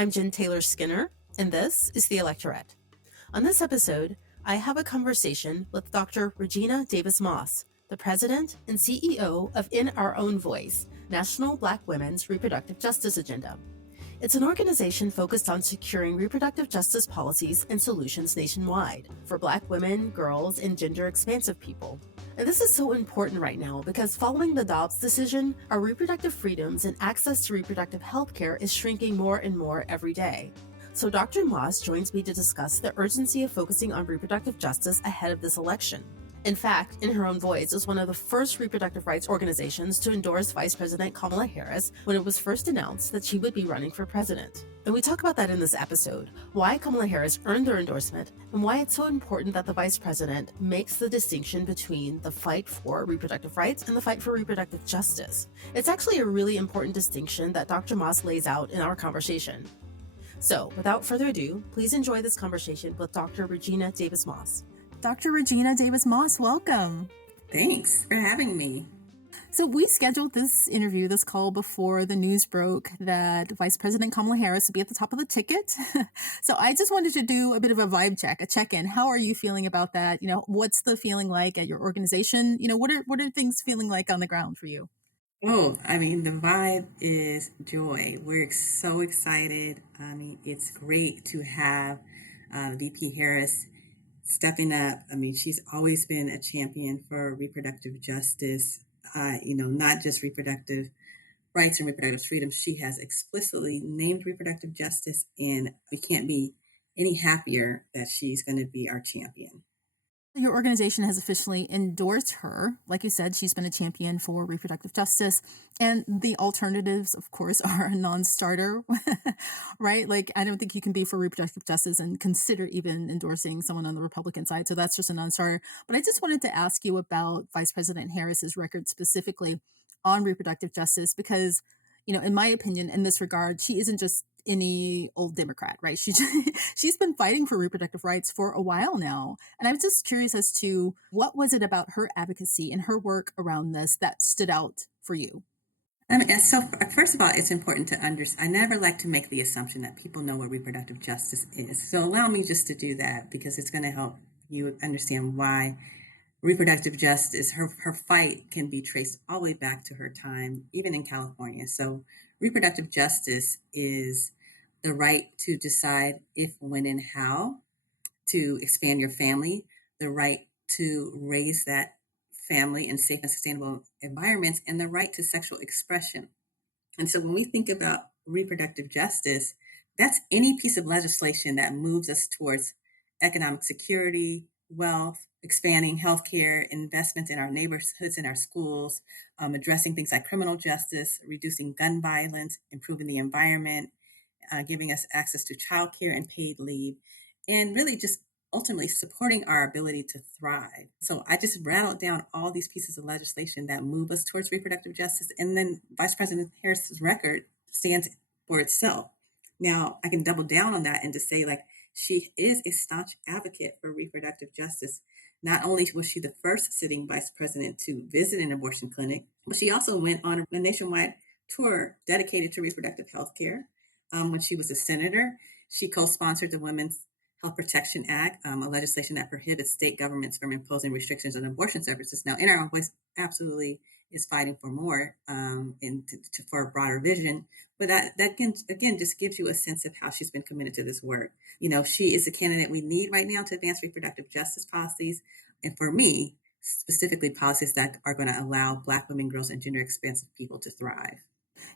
I'm Jen Taylor Skinner, and this is the Electorette. On this episode, I have a conversation with Dr. Regina Davis Moss, the president and CEO of In Our Own Voice, National Black Women's Reproductive Justice Agenda. It's an organization focused on securing reproductive justice policies and solutions nationwide for Black women, girls, and gender-expansive people. And this is so important right now because following the Dobbs decision, our reproductive freedoms and access to reproductive health care is shrinking more and more every day. So Dr. Moss joins me to discuss the urgency of focusing on reproductive justice ahead of this election. In fact, In Her Own Voice is one of the first reproductive rights organizations to endorse Vice President Kamala Harris when it was first announced that she would be running for president. And we talk about that in this episode, why Kamala Harris earned their endorsement, and why it's so important that the Vice President makes the distinction between the fight for reproductive rights and the fight for reproductive justice. It's actually a really important distinction that Dr. Moss lays out in our conversation. So, without further ado, please enjoy this conversation with Dr. Regina Davis Moss. Dr. Regina Davis Moss, welcome. Thanks for having me. So we scheduled this interview, this call, before the news broke that Vice President Kamala Harris would be at the top of the ticket. So I just wanted to do a bit of a vibe check, a check-in. How are you feeling about that? What's the feeling like at your organization? What are things feeling like on the ground for you? Oh, the vibe is joy. We're so excited. It's great to have VP Harris stepping up. She's always been a champion for reproductive justice, not just reproductive rights and reproductive freedom. She has explicitly named reproductive justice, and we can't be any happier that she's going to be our champion. Your organization has officially endorsed her. Like you said, she's been a champion for reproductive justice. And the alternatives, of course, are a non-starter, right? Like, I don't think you can be for reproductive justice and consider even endorsing someone on the Republican side. So that's just a non-starter. But I just wanted to ask you about Vice President Harris's record specifically on reproductive justice, because, in my opinion, in this regard, she isn't just any old Democrat, right? She's been fighting for reproductive rights for a while now. And I'm just curious as to what was it about her advocacy and her work around this that stood out for you? So first of all, it's important to understand. I never like to make the assumption that people know what reproductive justice is. So allow me just to do that because it's going to help you understand why reproductive justice, her fight can be traced all the way back to her time, even in California. So reproductive justice is the right to decide if, when, and how to expand your family, the right to raise that family in safe and sustainable environments, and the right to sexual expression. And so when we think about reproductive justice, that's any piece of legislation that moves us towards economic security, wealth, expanding healthcare, investments in our neighborhoods and our schools, addressing things like criminal justice, reducing gun violence, improving the environment, giving us access to childcare and paid leave, and really just ultimately supporting our ability to thrive. So I just rattled down all these pieces of legislation that move us towards reproductive justice, and then Vice President Harris's record stands for itself. Now, I can double down on that and to say, she is a staunch advocate for reproductive justice. Not only was she the first sitting vice president to visit an abortion clinic, but she also went on a nationwide tour dedicated to reproductive health care. When she was a senator, she co-sponsored the Women's Health Protection Act, a legislation that prohibits state governments from imposing restrictions on abortion services. Now, In Our Own Voice absolutely is fighting for more for a broader vision. But that again just gives you a sense of how she's been committed to this work. She is the candidate we need right now to advance reproductive justice policies. And for me, specifically policies that are going to allow Black women, girls, and gender expansive people to thrive.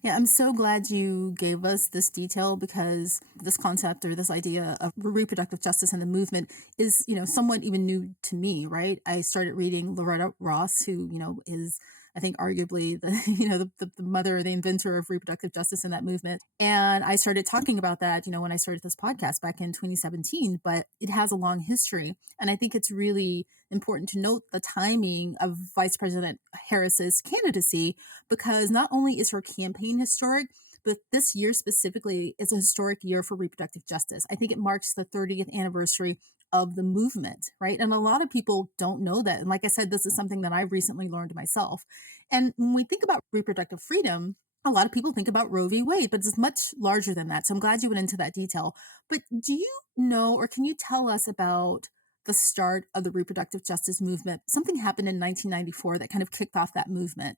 Yeah, I'm so glad you gave us this detail because this concept or this idea of reproductive justice and the movement is, somewhat even new to me, right? I started reading Loretta Ross, who, is I think arguably the mother or the inventor of reproductive justice in that movement. And I started talking about that, when I started this podcast back in 2017, but it has a long history. And I think it's really important to note the timing of Vice President Harris's candidacy, because not only is her campaign historic, but this year specifically is a historic year for reproductive justice. I think it marks the 30th anniversary of the movement, right? And a lot of people don't know that. And like I said, this is something that I've recently learned myself. And when we think about reproductive freedom, a lot of people think about Roe v. Wade, but it's much larger than that. So I'm glad you went into that detail. But do you know, or can you tell us about the start of the reproductive justice movement? Something happened in 1994 that kind of kicked off that movement.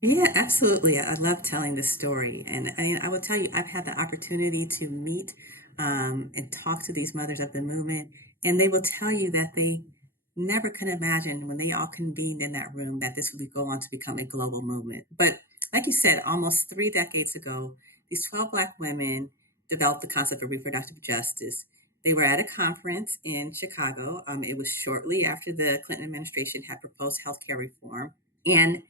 Yeah, absolutely. I love telling this story. And I will tell you, I've had the opportunity to meet and talk to these mothers of the movement, and they will tell you that they never could imagine when they all convened in that room that this would go on to become a global movement. But like you said, almost 3 decades ago, these 12 Black women developed the concept of reproductive justice. They were at a conference in Chicago. It was shortly after the Clinton administration had proposed healthcare reform. And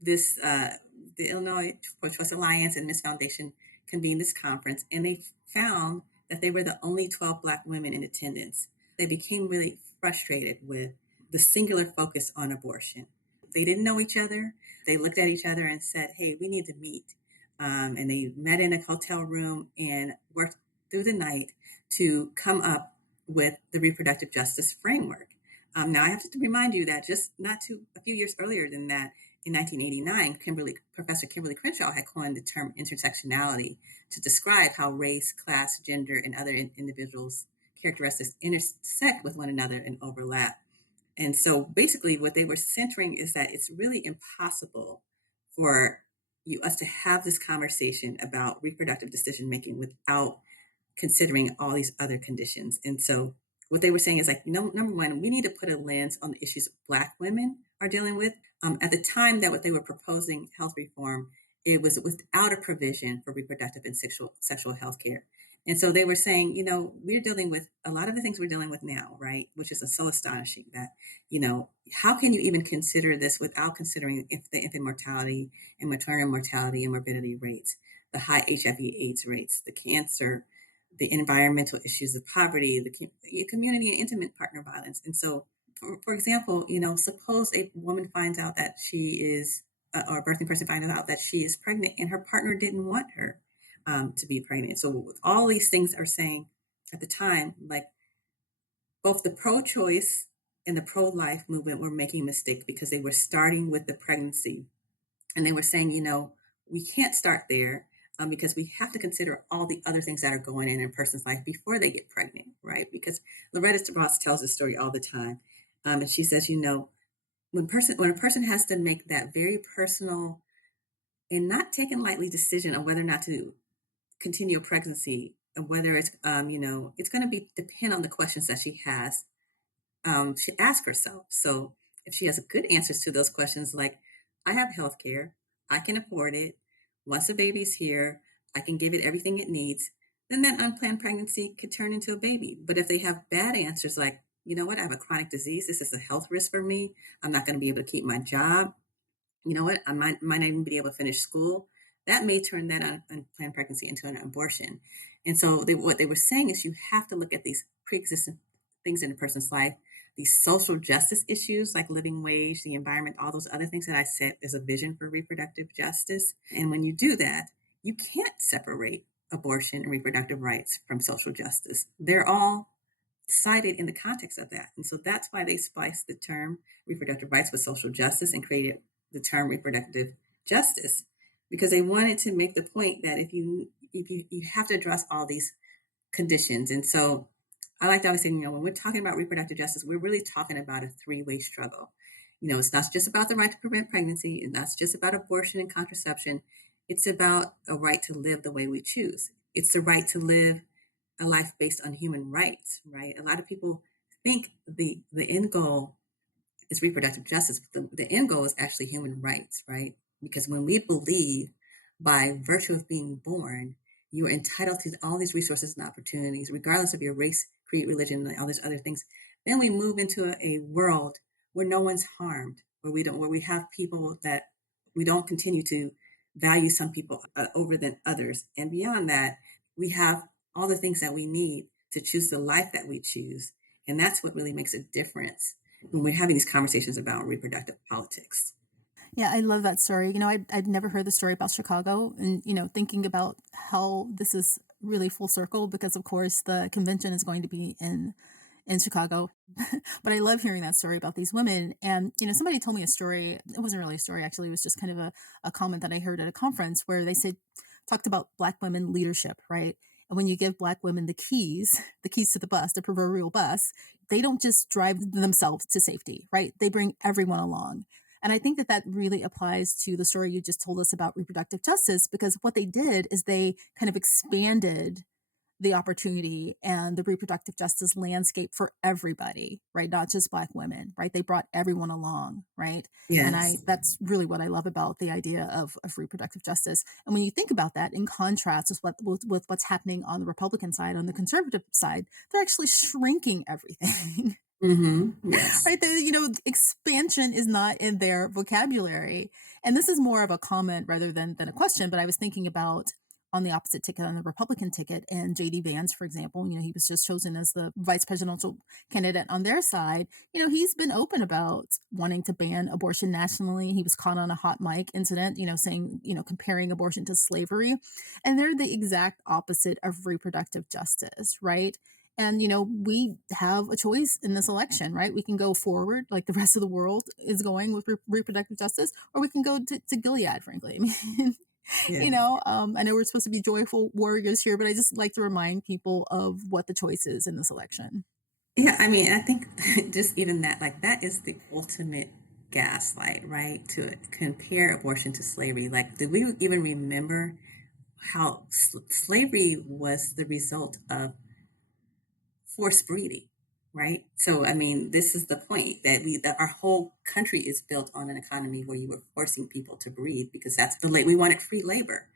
this the Illinois Pro-Choice Alliance and Miss Foundation convened this conference, and they found that they were the only 12 Black women in attendance. They became really frustrated with the singular focus on abortion. They didn't know each other. They looked at each other and said, "Hey, we need to meet." And they met in a hotel room and worked through the night to come up with the reproductive justice framework. Now, I have to remind you that just not too a few years earlier than that, in 1989, Professor Kimberly Crenshaw had coined the term intersectionality to describe how race, class, gender, and other individuals' characteristics intersect with one another and overlap. And so basically, what they were centering is that it's really impossible for us to have this conversation about reproductive decision making without considering all these other conditions. And so what they were saying is like, number one, we need to put a lens on the issues Black women are dealing with. At the time that what they were proposing health reform, it was without a provision for reproductive and sexual health care. And so they were saying, we're dealing with a lot of the things we're dealing with now, right? Which is so astonishing that, how can you even consider this without considering if the infant mortality and maternal mortality and morbidity rates, the high HIV/AIDS rates, the cancer, the environmental issues of poverty, the community and intimate partner violence. And so, for example, suppose a woman finds out that she is, or a birthing person finds out that she is pregnant and her partner didn't want her to be pregnant. So all these things are saying at the time, like both the pro-choice and the pro-life movement were making mistakes because they were starting with the pregnancy and they were saying, we can't start there because we have to consider all the other things that are going in a person's life before they get pregnant, right? Because Loretta Ross tells this story all the time. And she says, when a person has to make that very personal and not taken lightly decision on whether or not to continue a pregnancy, and whether it's, it's going to be depend on the questions that she has should ask herself. So if she has good answers to those questions, like I have health care, I can afford it. Once the baby's here, I can give it everything it needs. Then that unplanned pregnancy could turn into a baby. But if they have bad answers, like, you know what, I have a chronic disease, this is a health risk for me, I'm not going to be able to keep my job, you know what, I might not even be able to finish school, that may turn that unplanned pregnancy into an abortion. And so what they were saying is you have to look at these pre-existing things in a person's life, these social justice issues like living wage, the environment, all those other things that I said is a vision for reproductive justice. And when you do that, you can't separate abortion and reproductive rights from social justice. They're all cited in the context of that. And so that's why they spliced the term reproductive rights with social justice and created the term reproductive justice because they wanted to make the point that if you have to address all these conditions. And so I like to always say, when we're talking about reproductive justice, we're really talking about a three-way struggle. It's not just about the right to prevent pregnancy, and that's just about abortion and contraception. It's about a right to live the way we choose. It's the right to live a life based on human rights, right? A lot of people think the end goal is reproductive justice, but the end goal is actually human rights, right? Because when we believe by virtue of being born, you are entitled to all these resources and opportunities, regardless of your race, creed, religion, and all these other things, then we move into a world where no one's harmed, where we have people that we don't continue to value some people over than others. And beyond that, we have all the things that we need to choose the life that we choose. And that's what really makes a difference when we're having these conversations about reproductive politics. Yeah, I love that story. I'd never heard the story about Chicago and, thinking about how this is really full circle because, of course, the convention is going to be in in Chicago. But I love hearing that story about these women. And, somebody told me a story. It wasn't really a story, actually. It was just kind of a comment that I heard at a conference where they said, talked about Black women leadership, right? And when you give Black women the keys to the bus, the proverbial bus, they don't just drive themselves to safety, right? They bring everyone along. And I think that that really applies to the story you just told us about reproductive justice, because what they did is they kind of expanded the opportunity and the reproductive justice landscape for everybody, right? Not just Black women, right? They brought everyone along, right? And Yes. that's really what I love about the idea of reproductive justice. And when you think about that in contrast with what's happening on the Republican side, on the conservative side, they're actually shrinking everything. Yes. Right? Expansion is not in their vocabulary. And this is more of a comment rather than a question, but I was thinking about on the opposite ticket, on the Republican ticket, and JD Vance, for example, he was just chosen as the vice presidential candidate on their side. He's been open about wanting to ban abortion nationally. He was caught on a hot mic incident, saying, comparing abortion to slavery. And they're the exact opposite of reproductive justice, right? And, we have a choice in this election, right? We can go forward like the rest of the world is going with reproductive justice, or we can go to Gilead, frankly. I mean, Yeah. I know we're supposed to be joyful warriors here, but I just like to remind people of what the choice is in this election. Yeah, I mean, I think just even that, like, that is the ultimate gaslight, right? To compare abortion to slavery. Like, do we even remember how slavery was the result of forced breeding, right? So, I mean, this is the point that our whole country is built on an economy where you were forcing people to breed because that's we wanted free labor.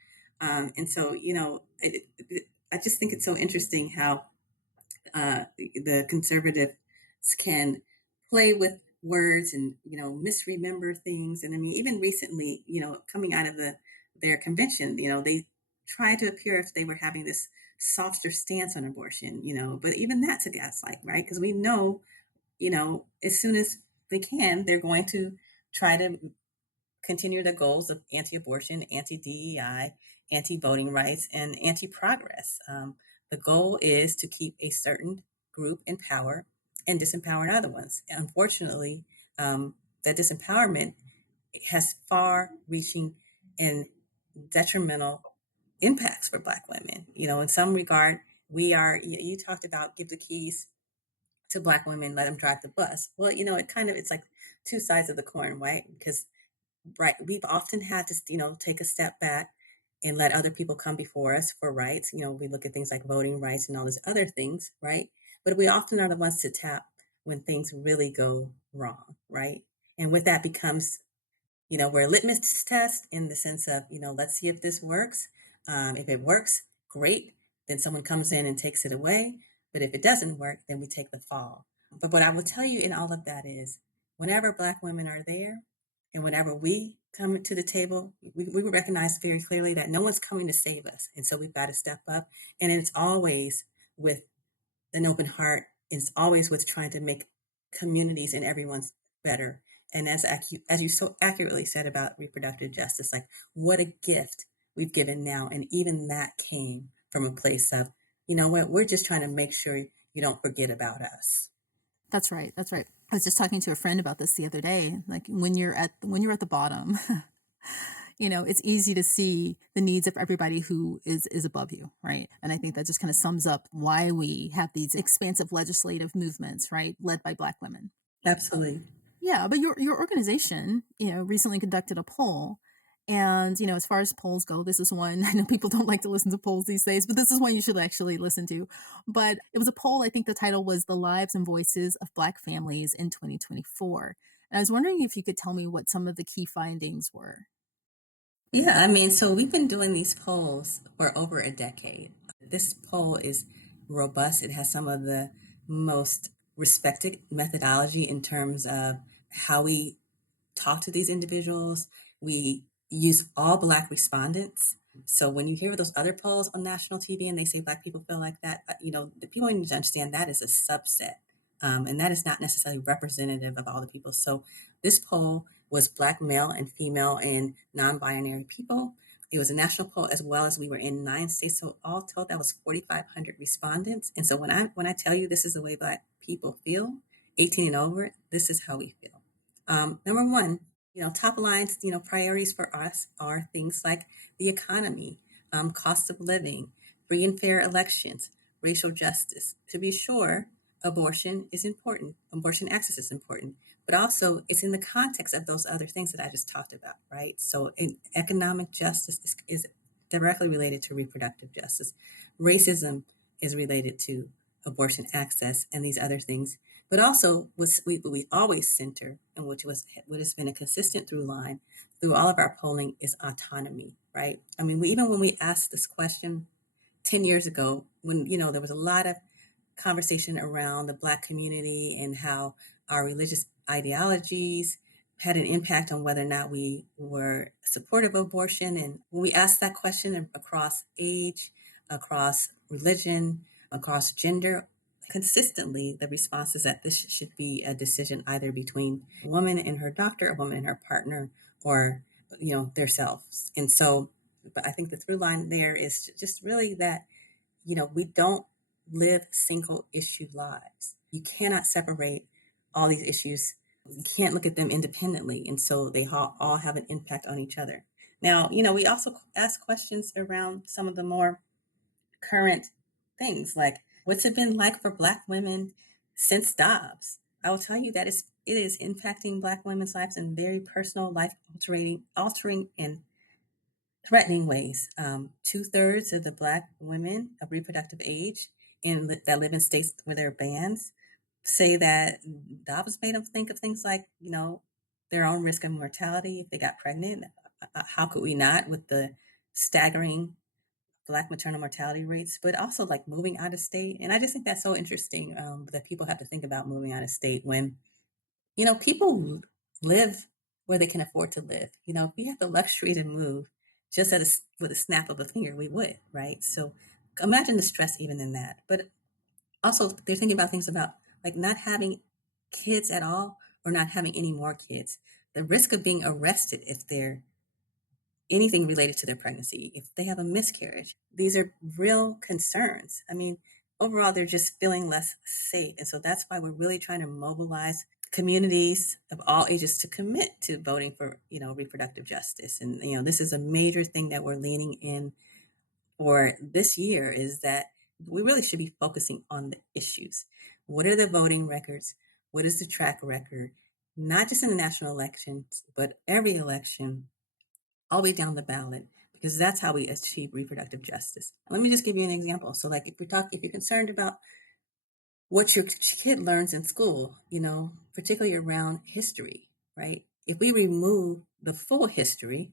And so, I just think it's so interesting how the conservatives can play with words and misremember things. And I mean, even recently, coming out of their convention, they tried to appear if they were having this softer stance on abortion, but even that's a gaslight, right? Because we know, as soon as they can, they're going to try to continue the goals of anti-abortion, anti-DEI, anti-voting rights, and anti-progress. The goal is to keep a certain group in power and disempower other ones. Unfortunately, that disempowerment has far-reaching and detrimental impacts for Black women. In some regard, you talked about give the keys to Black women, let them drive the bus. Well, it's like two sides of the coin, right? Because right, we've often had to take a step back and let other people come before us for rights. We look at things like voting rights and all these other things, right? But we often are the ones to tap when things really go wrong, right? And with that becomes, we're a litmus test in the sense of, let's see if this works. If it works, great. Then someone comes in and takes it away. But if it doesn't work, then we take the fall. But what I will tell you in all of that is whenever Black women are there and whenever we come to the table, we recognize very clearly that no one's coming to save us. And so we've got to step up. And it's always with an open heart. It's always with trying to make communities and everyone's better. And as you so accurately said about reproductive justice, like what a gift we've given now. And even that came from a place of, you know what, we're just trying to make sure you don't forget about us. That's right. That's right. I was just talking to a friend about this the other day. Like when you're at the bottom, it's easy to see the needs of everybody who is above you, right? And I think that just kind of sums up why we have these expansive legislative movements, right, led by Black women. Absolutely. Yeah, but your organization, recently conducted a poll. And, as far as polls go, this is one. I know people don't like to listen to polls these days, but this is one you should actually listen to. But it was a poll. I think the title was The Lives and Voices of Black Families in 2024. And I was wondering if you could tell me what some of the key findings were. Yeah, I mean, so we've been doing these polls for over a decade. This poll is robust. It has some of the most respected methodology in terms of how we talk to these individuals. We use all Black respondents. So when you hear those other polls on national TV and they say Black people feel like that, the people need to understand that is a subset. And that is not necessarily representative of all the people. So this poll was Black male and female and non-binary people. It was a national poll as well as we were in 9 states. So all told, that was 4,500 respondents. And so when I tell you this is the way Black people feel, 18 and over, this is how we feel. Number one, top lines, priorities for us are things like the economy, cost of living, free and fair elections, racial justice. To be sure, abortion is important. Abortion access is important, but also it's in the context of those other things that I just talked about, right? So economic justice is directly related to reproductive justice. Racism is related to abortion access and these other things. But also, we always center, and what has been a consistent through line through all of our polling is autonomy, right? I mean, even when we asked this question 10 years ago, when there was a lot of conversation around the Black community and how our religious ideologies had an impact on whether or not we were supportive of abortion. And when we asked that question across age, across religion, across gender, consistently the response is that this should be a decision either between a woman and her doctor, a woman and her partner, or themselves. And so, but I think the through line there is just really that we don't live single issue lives. You cannot separate all these issues. You can't look at them independently. And so they all have an impact on each other. Now, we also ask questions around some of the more current things, like what's it been like for Black women since Dobbs? I will tell you that it is impacting Black women's lives in very personal, life altering, and threatening ways. 2/3 of the Black women of reproductive age that live in states where there are bans say that Dobbs made them think of things like, their own risk of mortality if they got pregnant. How could we not, with the staggering Black maternal mortality rates, but also like moving out of state? And I just think that's so interesting, that people have to think about moving out of state when people live where they can afford to live. If we had the luxury to move just with a snap of a finger, we would, right? So imagine the stress even in that. But also, they're thinking about things about like not having kids at all or not having any more kids. The risk of being arrested if they're anything related to their pregnancy, if they have a miscarriage. These are real concerns. I mean, overall, they're just feeling less safe. And so that's why we're really trying to mobilize communities of all ages to commit to voting for, reproductive justice. And, this is a major thing that we're leaning in for this year, is that we really should be focusing on the issues. What are the voting records? What is the track record? Not just in the national elections, but every election all the way down the ballot, because that's how we achieve reproductive justice. Let me just give you an example. So like if you're concerned about what your kid learns in school, particularly around history, right? If we remove the full history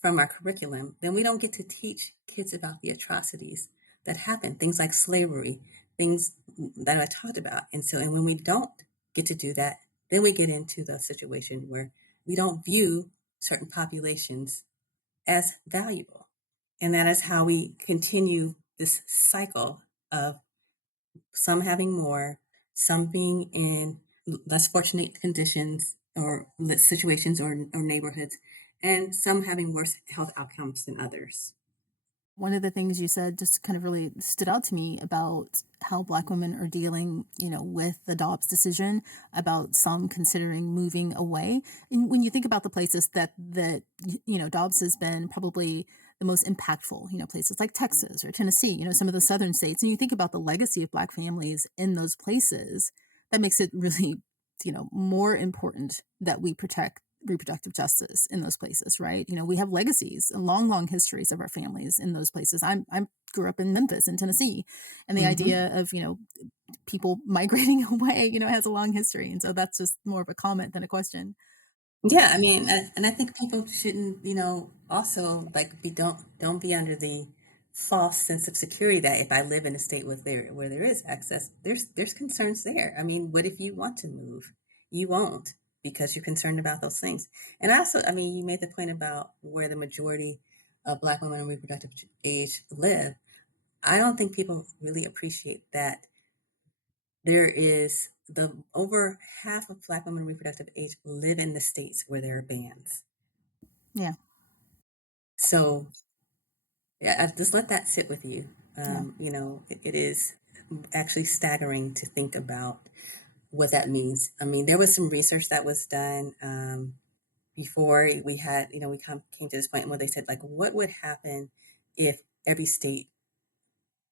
from our curriculum, then we don't get to teach kids about the atrocities that happen, things like slavery, things that I talked about. And when we don't get to do that, then we get into the situation where we don't view certain populations as valuable. And that is how we continue this cycle of some having more, some being in less fortunate conditions or situations or neighborhoods, and some having worse health outcomes than others. One of the things you said just kind of really stood out to me about how Black women are dealing, with the Dobbs decision, about some considering moving away. And when you think about the places that Dobbs has been probably the most impactful, places like Texas or Tennessee, some of the southern states, and you think about the legacy of Black families in those places, that makes it really, more important that we protect reproductive justice in those places, right? We have legacies and long, long histories of our families in those places. I grew up in Memphis in Tennessee, and the Mm-hmm. idea of, people migrating away, has a long history. And so that's just more of a comment than a question. Yeah, I mean, and I think people shouldn't, also like don't be under the false sense of security that if I live in a state where there is access, there's concerns there. I mean, what if you want to move? You won't, because you're concerned about those things. And also, I mean, you made the point about where the majority of Black women in reproductive age live. I don't think people really appreciate that there is the over half of Black women in reproductive age live in the states where there are bans. Yeah. So, yeah, just let that sit with you. Yeah. It is actually staggering to think about what that means. I mean, there was some research that was done before we had, came to this point where they said, like, what would happen if every state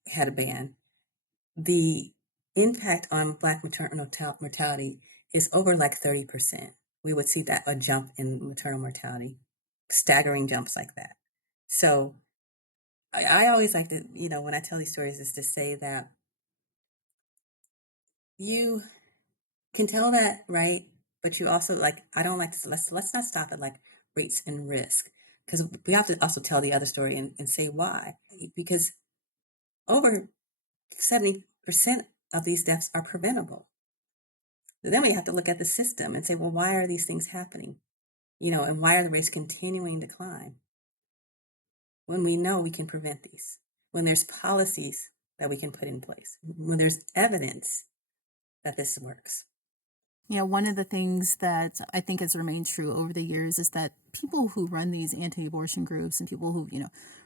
had a ban? The impact on Black maternal mortality is over like 30%. We would see that a jump in maternal mortality, staggering jumps like that. So I always like to, when I tell these stories, is to say that you can tell that, right? But you also like, I don't like to, let's not stop at like rates and risk, because we have to also tell the other story and say why. Because over 70% of these deaths are preventable. Then we have to look at the system and say, well, why are these things happening? And why are the rates continuing to climb when we know we can prevent these? When there's policies that we can put in place, when there's evidence that this works. Yeah, one of the things that I think has remained true over the years is that people who run these anti-abortion groups and people who,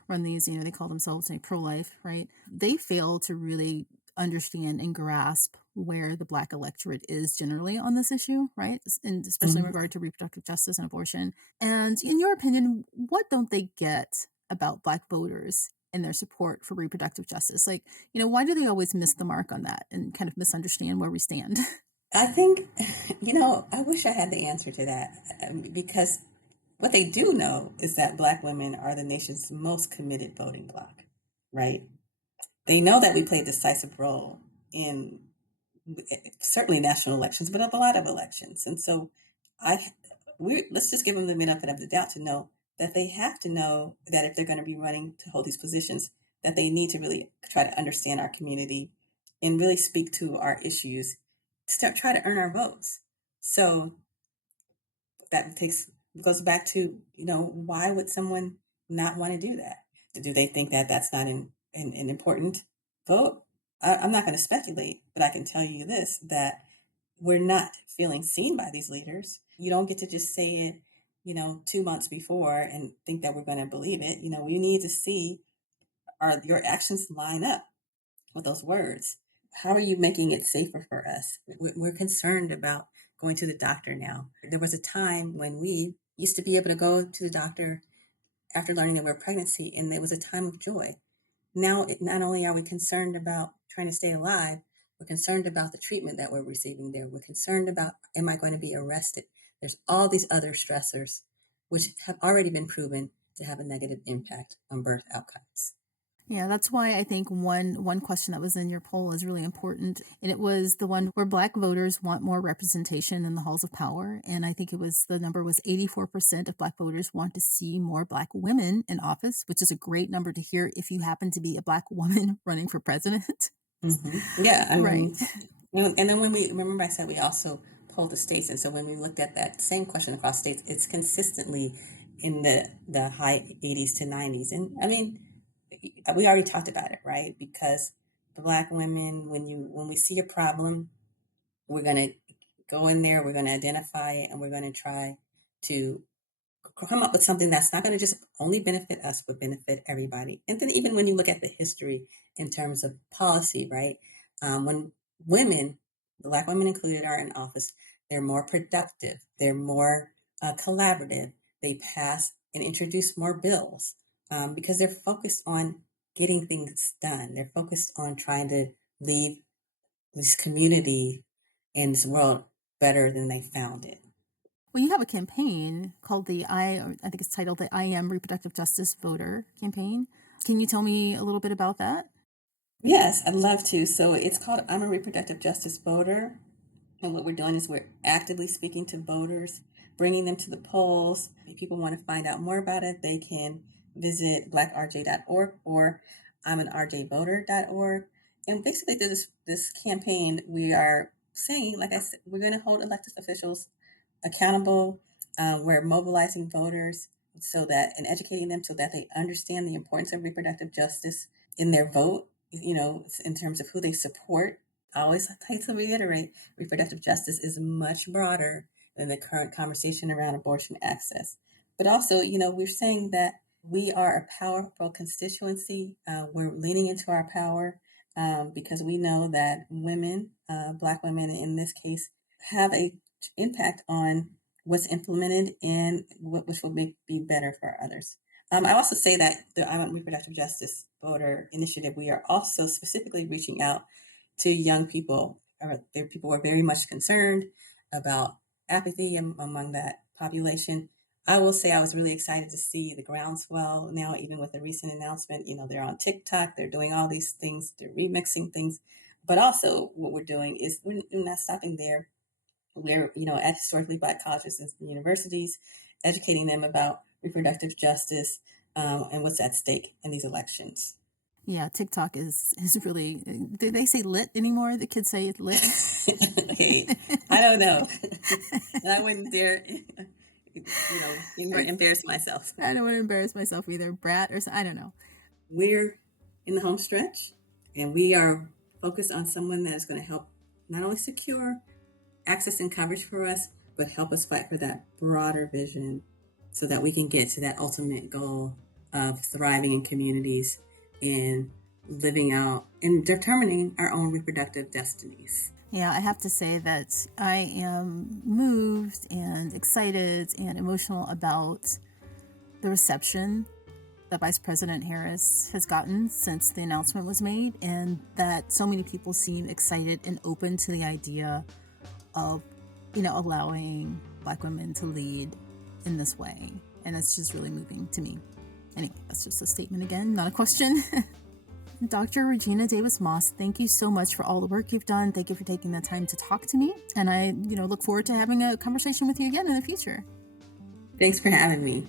run these, they call themselves pro-life, right? They fail to really understand and grasp where the Black electorate is generally on this issue, right? And especially in Mhm. regard to reproductive justice and abortion. And in your opinion, what don't they get about Black voters and their support for reproductive justice? Like, why do they always miss the mark on that and kind of misunderstand where we stand? I think, I wish I had the answer to that, because what they do know is that Black women are the nation's most committed voting bloc, right? They know that we play a decisive role in certainly national elections, but a lot of elections. And so I let's just give them the benefit of the doubt to know that they have to know that if they're going to be running to hold these positions, that they need to really try to understand our community and really speak to our issues, start try to earn our votes. So that goes back to, why would someone not want to do that? Do they think that that's not an important vote? I'm not going to speculate, but I can tell you this, that we're not feeling seen by these leaders. You don't get to just say it, 2 months before and think that we're going to believe it. We need to see, are your actions line up with those words? How are you making it safer for us? We're concerned about going to the doctor now. There was a time when we used to be able to go to the doctor after learning that we were pregnancy, and there was a time of joy. Now, not only are we concerned about trying to stay alive, we're concerned about the treatment that we're receiving there. We're concerned about, am I going to be arrested? There's all these other stressors which have already been proven to have a negative impact on birth outcomes. Yeah, that's why I think one question that was in your poll is really important, and it was the one where Black voters want more representation in the halls of power. And I think the number was 84% of Black voters want to see more Black women in office, which is a great number to hear if you happen to be a Black woman running for president. Yeah, I Right. mean, and then when we remember, I said we also polled the states, and so when we looked at that same question across states, it's consistently in the high 80s to 90s. And I mean, we already talked about it, right? Because the Black women, when we see a problem, we're going to go in there, we're going to identify it, and we're going to try to come up with something that's not going to just only benefit us, but benefit everybody. And then even when you look at the history in terms of policy, right? When women, Black women included, are in office, they're more productive, they're more collaborative, they pass and introduce more bills, because they're focused on getting things done. They're focused on trying to leave this community and this world better than they found it. Well, you have a campaign called or I think it's titled the I Am Reproductive Justice Voter campaign. Can you tell me a little bit about that? Yes, I'd love to. So it's called I'm a Reproductive Justice Voter. And what we're doing is we're actively speaking to voters, bringing them to the polls. If people want to find out more about it, they can visit blackrj.org or I'mAnRJVoter.org. And basically, through this campaign, we are saying, like I said, we're going to hold elected officials accountable. We're mobilizing voters and educating them so that they understand the importance of reproductive justice in their vote, in terms of who they support. I always like to reiterate, reproductive justice is much broader than the current conversation around abortion access. But also, we're saying that We are a powerful constituency. We're leaning into our power because we know that women, Black women in this case, have a impact on what's implemented and which will be better for others. I also say that the Reproductive Justice Voter Initiative, we are also specifically reaching out to young people. People are very much concerned about apathy among that population. I will say I was really excited to see the groundswell now, even with the recent announcement. They're on TikTok, they're doing all these things, they're remixing things. But also, what we're doing is we're not stopping there. We're, at historically Black colleges and universities, educating them about reproductive justice and what's at stake in these elections. Yeah, TikTok is really. Do they say lit anymore? The kids say it's lit. Hey, I don't know. And I wouldn't dare, embarrass myself. I don't want to embarrass myself either. Brat or I don't know. We're in the home stretch, and we are focused on someone that is going to help not only secure access and coverage for us, but help us fight for that broader vision so that we can get to that ultimate goal of thriving in communities and living out and determining our own reproductive destinies. Yeah, I have to say that I am moved and excited and emotional about the reception that Vice President Harris has gotten since the announcement was made, and that so many people seem excited and open to the idea of, allowing Black women to lead in this way. And it's just really moving to me. Anyway, that's just a statement again, not a question. Dr. Regina Davis Moss, thank you so much for all the work you've done. Thank you for taking the time to talk to me. And I, look forward to having a conversation with you again in the future. Thanks for having me.